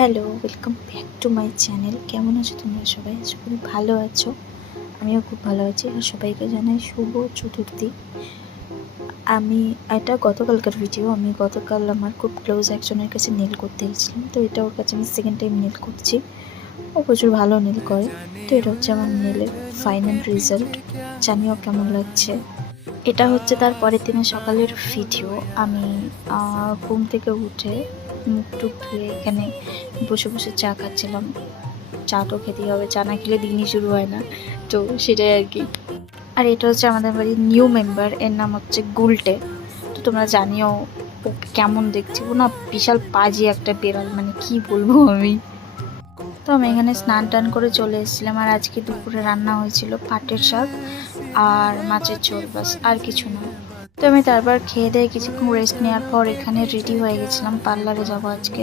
Hello, welcome back to my channel. কেমন আছো তোমরা সবাই? আশা করি ভালো আছো। আমিও খুব ভালো আছি। আর সবাইকে জানাই শুভ চতুর্থী। এটা গতকালকার ভিডিও। আমি গতকাল আমার খুব ক্লোজ একজনের কাছে নেল করতে গেছিলাম। তো এটা ওর কাছে আমি সেকেন্ড টাইম নেল করছি। ও প্রচুর ভালো নেল করে। তো এটা হচ্ছে আমার নেলের ফাইনাল রেজাল্ট। জানিও কেমন লাগছে। এটা হচ্ছে তার পরের দিনের সকালের ভিডিও। আমি ঘুম থেকে উঠে মুখ টুক ধুয়ে এখানে বসে বসে চা খাচ্ছিলাম। চা তো খেতেই হবে, চা না খেলে দিনই শুরু হয় না। তো সেটাই আর কি। আর এটা হচ্ছে আমাদের বাড়ির নিউ মেম্বার, এর নাম হচ্ছে গুলটে। তো তোমরা জানিও ও কেমন দেখছি। ও না বিশাল পাজি একটা বেড়াল, মানে কি বলবো আমি। তো আমি এখানে স্নান টান করে চলে এসেছিলাম। আর আজকে দুপুরে রান্না হয়েছিল পাটের শাক আর মাছের ঝোল, বাস আর কিছু না। তো আমি তারপর খেয়ে দিয়ে কিছুক্ষণ রেস্ট নেওয়ার পর এখানে রেডি হয়ে গেছিলাম, পার্লারে যাবো আজকে।